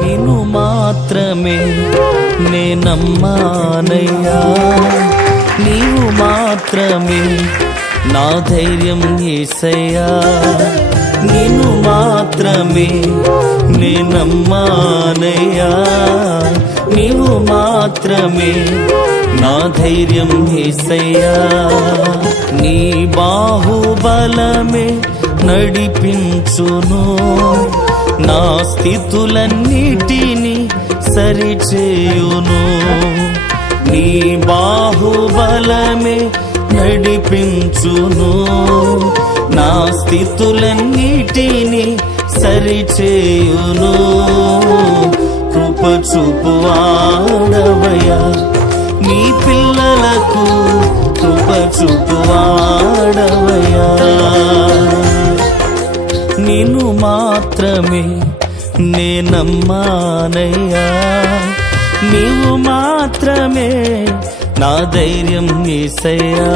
నిన్ను మాత్రమే నే నమ్మానయ్యా, నీవు మాత్రమే నా ధైర్యం యేసయ్యా. నిన్ను మాత్రమే నే నమ్మానయ్యా, నీవు మాత్రమే నా ధైర్యం యేసయ్యా. నీ బాహుబలమే నడిపించును, నా స్థితులన్నిటినీ సరిచేయును. నీ బాహుబలమే నడిపించును, నా స్థితులన్నిటినీ సరిచేయును. కృప చూపువాడవయ్యా, నీ పిల్లలకు కృప చూపువాడవయ్యా. నిన్ను మాత్రమే నే నమ్మానయ్యా, నీవు మాత్రమే నా ధైర్యం యేసయ్యా.